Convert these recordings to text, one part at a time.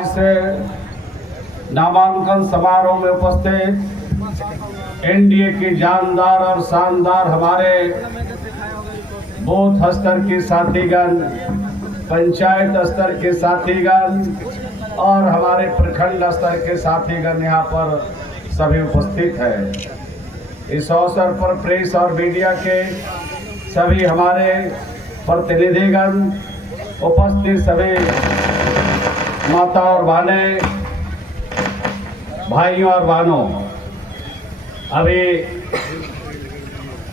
इस नामांकन समारोह में उपस्थित एनडीए के जानदार और शानदार हमारे बूथ स्तर के साथीगण, पंचायत स्तर के साथीगण और हमारे प्रखंड स्तर के साथीगण यहाँ पर सभी उपस्थित हैं। इस अवसर पर प्रेस और मीडिया के सभी हमारे प्रतिनिधिगण, उपस्थित सभी माता और बहनें, भाइयों और बहनों, अभी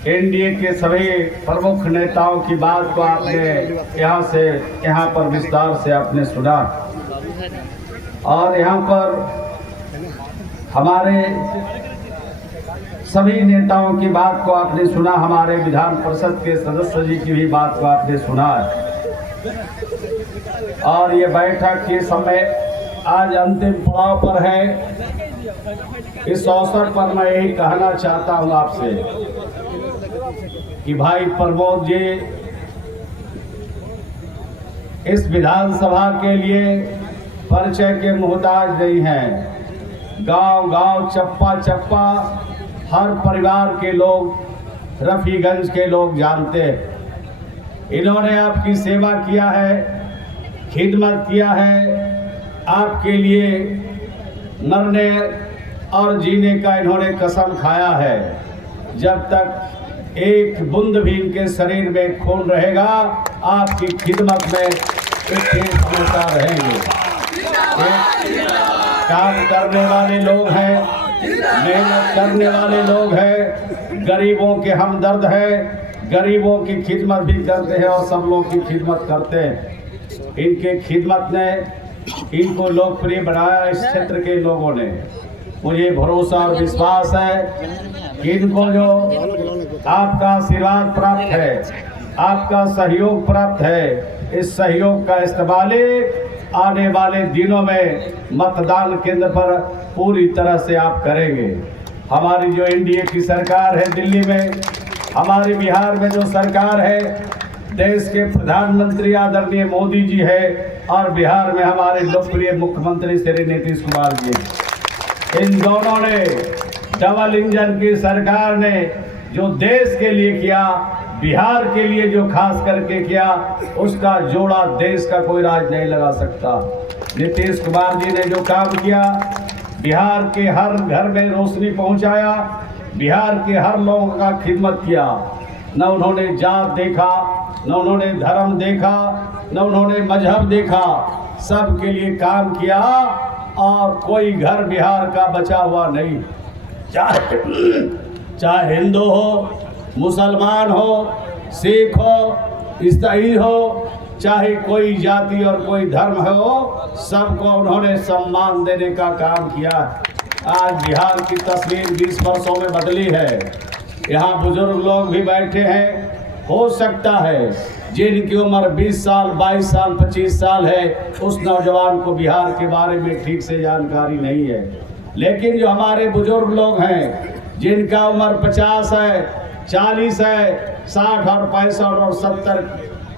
एनडीए के सभी प्रमुख नेताओं की बात को आपने यहाँ पर विस्तार से आपने सुना और यहाँ पर हमारे सभी नेताओं की बात को आपने सुना, हमारे विधान परिषद के सदस्य जी की भी बात को आपने सुना और ये बैठक के समय आज अंतिम पड़ाव पर है। इस अवसर पर मैं यही कहना चाहता हूँ आपसे कि भाई प्रमोद जी इस विधानसभा के लिए परिचय के मोहताज नहीं हैं। गांव गांव, चप्पा चप्पा हर परिवार के लोग, रफीगंज के लोग जानते हैं। इन्होंने आपकी सेवा किया है, खिदमत किया है, आपके लिए मरने और जीने का इन्होंने कसम खाया है। जब तक एक बूंद भी इनके शरीर में खून रहेगा, आपकी खिदमत में हमेशा रहेंगे। काम करने वाले लोग हैं, मेहनत करने वाले लोग हैं, गरीबों के हमदर्द हैं, गरीबों की खिदमत भी करते हैं और सब लोगों की खिदमत करते हैं। इनके खिदमत ने इनको लोकप्रिय बनाया इस क्षेत्र के लोगों ने। मुझे भरोसा और विश्वास है कि इनको जो आपका आशीर्वाद प्राप्त है, आपका सहयोग प्राप्त है, इस सहयोग का इस्तेमाल आने वाले दिनों में मतदान केंद्र पर पूरी तरह से आप करेंगे। हमारी जो एनडीए की सरकार है दिल्ली में, हमारे बिहार में जो सरकार है, देश के प्रधानमंत्री आदरणीय मोदी जी है और बिहार में हमारे लोकप्रिय मुख्यमंत्री श्री नीतीश कुमार जी, इन दोनों ने डबल इंजन की सरकार ने जो देश के लिए किया, बिहार के लिए जो खास करके किया, उसका जोड़ा देश का कोई राज नहीं लगा सकता। नीतीश कुमार जी ने जो काम किया, बिहार के हर घर में रोशनी पहुंचाया, बिहार के हर लोगों का खिदमत किया। न उन्होंने जात देखा, न उन्होंने धर्म देखा, न उन्होंने मजहब देखा, सबके लिए काम किया और कोई घर बिहार का बचा हुआ नहीं। चाहे हिंदू हो, मुसलमान हो, सिख हो, ईसाई हो, चाहे कोई जाति और कोई धर्म हो, सबको उन्होंने सम्मान देने का काम किया। आज बिहार की तस्वीर 20 वर्षों में बदली है। यहाँ बुजुर्ग लोग भी बैठे हैं, हो सकता है जिनकी उम्र 20 साल, 22 साल, 25 साल है, उस नौजवान को बिहार के बारे में ठीक से जानकारी नहीं है। लेकिन जो हमारे बुजुर्ग लोग हैं, जिनका उम्र 50 है, 40 है, 60 और 65 और 70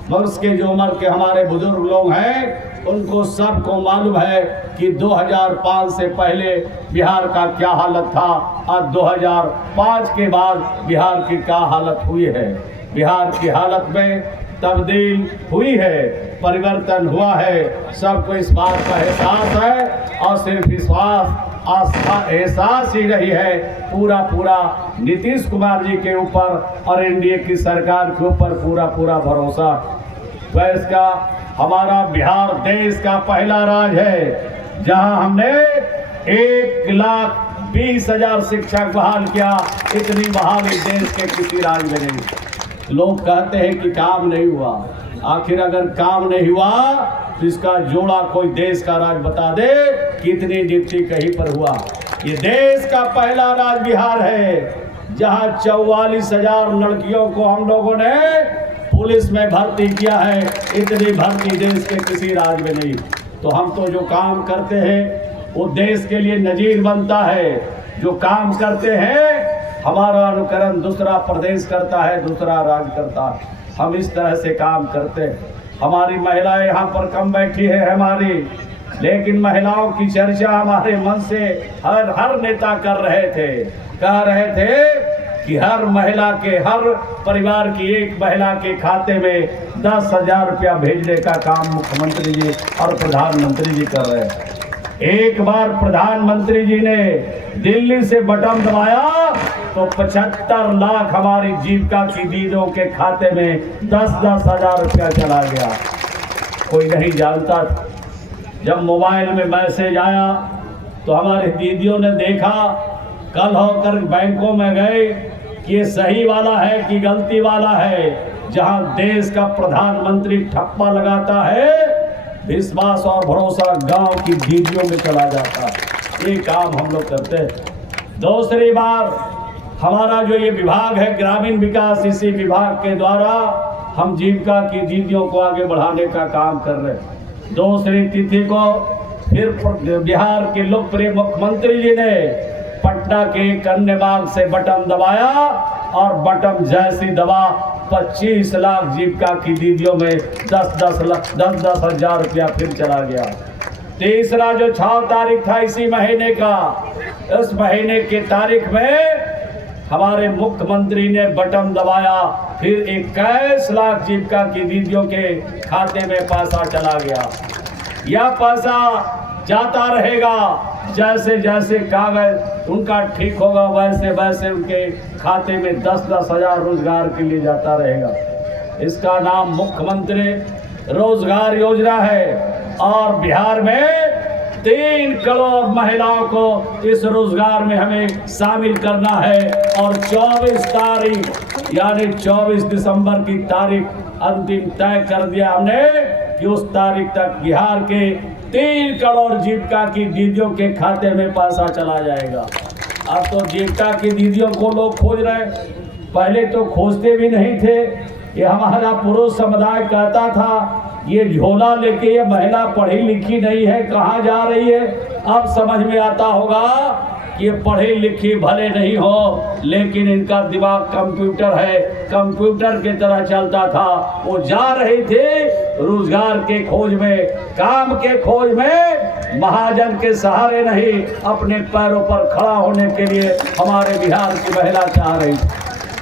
वर्ष के जो उम्र के हमारे बुजुर्ग लोग हैं, उनको सबको मालूम है कि 2005 से पहले बिहार का क्या हालत था और 2005 के बाद बिहार की क्या हालत हुई है। बिहार की हालत में तब्दील हुई है, परिवर्तन हुआ है, सबको इस बात का एहसास है और सिर्फ विश्वास, आस्था, एहसास ही रही है पूरा नीतीश कुमार जी के ऊपर और एनडीए की सरकार के ऊपर पूरा भरोसा। वैसे का हमारा बिहार देश का पहला राज्य है जहां हमने 1,20,000 शिक्षक बहाल किया। इतनी बहाली देश के किसी राज्य में नहीं। लोग कहते हैं कि काम नहीं हुआ, आखिर अगर काम नहीं हुआ तो इसका जोड़ा कोई देश का राज बता दे कितनी नियुक्ति कहीं पर हुआ। ये देश का पहला राज्य बिहार है जहां 44,000 लड़कियों को हम लोगों ने पुलिस में भर्ती किया है। इतनी भर्ती देश के किसी राज्य में नहीं। तो हम तो जो काम करते हैं वो देश के लिए नजीर बनता है। जो काम करते हैं हमारा अनुकरण दूसरा प्रदेश करता है, दूसरा राज्य करता है। हम इस तरह से काम करते हैं। हमारी महिलाएं यहाँ पर कम बैठी है, हमारी लेकिन महिलाओं की चर्चा हमारे मन से हर नेता कर रहे थे, कह रहे थे कि हर महिला के, हर परिवार की एक महिला के खाते में 10,000 रुपया भेजने का काम मुख्यमंत्री जी और प्रधानमंत्री जी कर रहे हैं। एक बार प्रधानमंत्री जी ने दिल्ली से बटन दबाया तो 75 लाख हमारी जीविका की दीदियों के खाते में 10-10 हजार रुपया चला गया। कोई नहीं जानता था। जब मोबाइल में मैसेज आया तो हमारी दीदियों ने देखा, कल होकर बैंकों में गए कि ये सही वाला है कि गलती वाला है। जहां देश का प्रधानमंत्री ठप्पा लगाता है, विश्वास और भरोसा गांव की दीदियों में चला जाता है। ये काम हम लोग करते हैं। दूसरी बार हमारा जो ये विभाग है ग्रामीण विकास, इसी विभाग के द्वारा हम जीविका की दीदियों को आगे बढ़ाने का काम कर रहे हैं। दूसरी तिथि को फिर बिहार के लोकप्रिय मुख्यमंत्री जी ने पटना के कन्याबाग से बटन दबाया और बटन जैसी दबा 25 लाख जीविका की दीदियों में 10-10 हजार रुपया फिर चला गया। तीसरा जो 6 तारीख था इसी महीने का, इस महीने की तारीख में हमारे मुख्यमंत्री ने बटन दबाया, फिर 21 लाख जीविका की दीदियों के खाते में पैसा चला गया। यह पैसा जाता रहेगा, जैसे जैसे कागज उनका ठीक होगा वैसे वैसे उनके खाते में 10-10 हजार रोजगार के लिए जाता रहेगा। इसका नाम मुख्यमंत्री रोजगार योजना है और बिहार में 3 करोड़ महिलाओं को इस रोजगार में हमें शामिल करना है और 24 तारीख यानी 24 दिसंबर की तारीख अंतिम तय कर दिया हमने कि उस तारीख तक बिहार के 3 करोड़ जीविका की दीदियों के खाते में पैसा चला जाएगा। अब तो जीविका की दीदियों को लोग खोज रहे, पहले तो खोजते भी नहीं थे। ये हमारा पुरुष समुदाय कहता था ये झोला लेके ये महिला पढ़ी लिखी नहीं है, कहाँ जा रही है। अब समझ में आता होगा कि ये पढ़ी लिखी भले नहीं हो लेकिन इनका दिमाग कंप्यूटर है, कंप्यूटर की तरह चलता था। वो जा रही थी रोजगार के खोज में, काम के खोज में, महाजन के सहारे नहीं, अपने पैरों पर खड़ा होने के लिए हमारे बिहार की महिला चाह रही थी।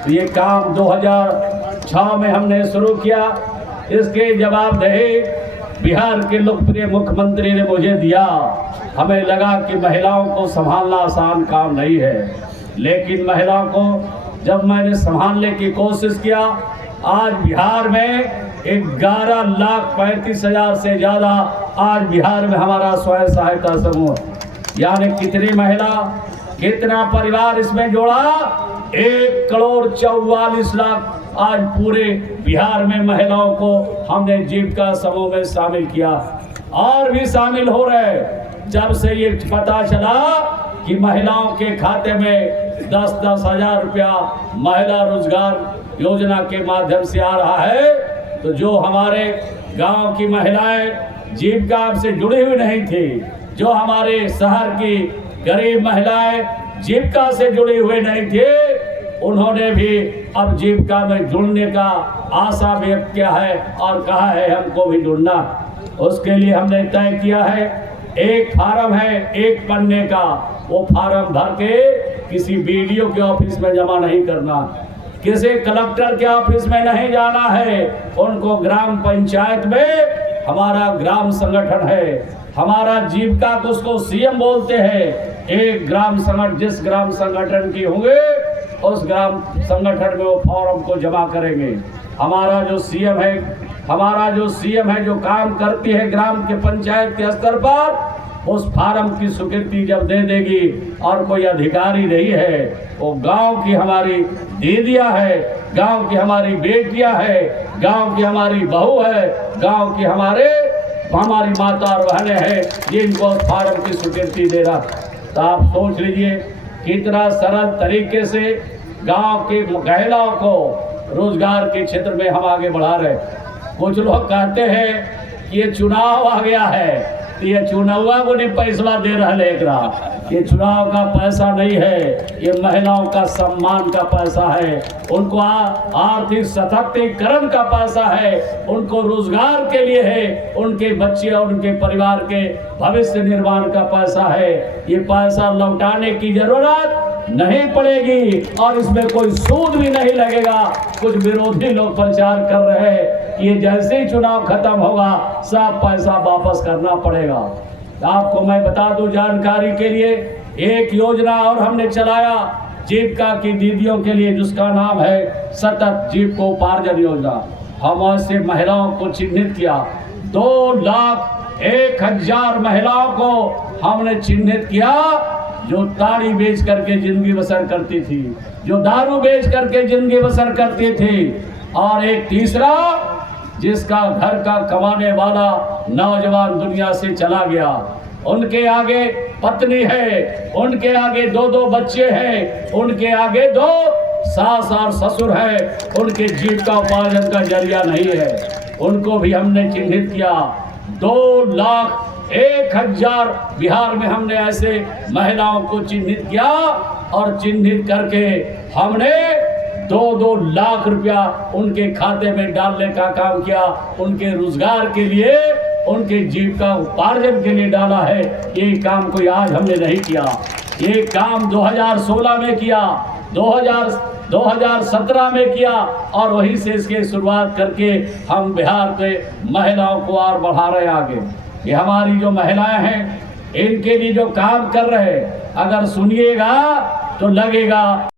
ये काम 2006 में हमने शुरू किया। इसके जवाबदेही बिहार के लोकप्रिय मुख्यमंत्री ने मुझे दिया। हमें लगा कि महिलाओं को संभालना आसान काम नहीं है, लेकिन महिलाओं को जब मैंने संभालने की कोशिश किया, आज बिहार में 11,35,000 से ज़्यादा आज बिहार में हमारा स्वयं सहायता समूह, यानी कितनी महिला, कितना परिवार इसमें जोड़ा, 1,44,00,000 आज पूरे बिहार में महिलाओं को हमने जीविका समूह में शामिल किया और भी शामिल हो रहे। जब से ये पता चला कि महिलाओं के खाते में 10-10 हजार रुपया महिला रोजगार योजना के माध्यम से आ रहा है, तो जो हमारे गांव की महिलाएं जीविका से जुड़ी हुई नहीं थी, जो हमारे शहर की गरीब महिलाएं जीविका से जुड़ी हुई नहीं थी, उन्होंने भी अब जीविका में जुड़ने का आशा व्यक्त किया है और कहा है हमको भी जुड़ना। उसके लिए हमने तय किया है, एक फार्म है 1 पन्ने का, वो फार्म भर के किसी बीडीओ के ऑफिस में जमा नहीं करना, किसी कलेक्टर के ऑफिस में नहीं जाना है, उनको ग्राम पंचायत में, हमारा ग्राम संगठन है, हमारा जीविका को उसको सीएम बोलते हैं। एक ग्राम संगठन, जिस ग्राम संगठन की होंगे उस ग्राम संगठन में वो फॉर्म को जमा करेंगे। हमारा जो सीएम है, जो काम करती है ग्राम के पंचायत के स्तर पर, उस फार्म की स्वीकृति जब दे देगी और कोई अधिकारी नहीं है, वो गांव की हमारी दीदियां है, गांव की हमारी बेटियां है, गांव की हमारी बहू है, गांव की हमारी माता और बहनें हैं, जिनको फार्म की स्वीकृति देना। तो आप सोच लीजिए कितना सरल तरीके से गांव की महिलाओं को रोजगार के क्षेत्र में हम आगे बढ़ा रहे। कुछ लोग कहते हैं कि ये चुनाव आ गया है, तो ये चुनावा को नहीं पैसा दे रहा है। ये चुनाव का पैसा नहीं है, ये महिलाओं का सम्मान का पैसा है, उनको आर्थिक सशक्तिकरण का पैसा है, उनको रोजगार के लिए है, उनके बच्चे और उनके परिवार के भविष्य निर्माण का पैसा है। ये पैसा लौटाने की जरूरत नहीं पड़ेगी और इसमें कोई सूद भी नहीं लगेगा। कुछ विरोधी लोग प्रचार कर रहे हैं, ये जैसे ही चुनाव खत्म होगा सब पैसा वापस करना पड़ेगा। आपको मैं बता दूं जानकारी के लिए, एक योजना और हमने चलाया जीविका की दीदियों के लिए, जिसका नाम है सतत जीविकोपार्जन योजना। हम ऐसे महिलाओं को चिन्हित किया, 2,01,000 महिलाओं को हमने चिन्हित किया जो ताड़ी बेच करके जिंदगी बसर करती थी, जो दारू बेच करके जिंदगी बसर करती थी, और एक तीसरा जिसका घर का कमाने वाला नौजवान दुनिया से चला गया, उनके आगे पत्नी है, उनके आगे 2-2 बच्चे हैं, उनके आगे 2 सास और ससुर है, उनके जीविका उपार्जन का जरिया नहीं है। उनको भी हमने चिन्हित किया। 2,01,000 बिहार में हमने ऐसे महिलाओं को चिन्हित किया और चिन्हित करके हमने 2-2 लाख रुपया उनके खाते में डालने का काम किया। उनके रोजगार के लिए, उनके जीविका उपार्जन के लिए डाला है। ये काम कोई आज हमने नहीं किया, ये काम 2016 में किया, 2017 में किया और वहीं से इसकी शुरुआत करके हम बिहार के महिलाओं को और बढ़ा रहे आगे। ये हमारी जो महिलाएं हैं, इनके लिए जो काम कर रहे हैं, अगर सुनिएगा तो लगेगा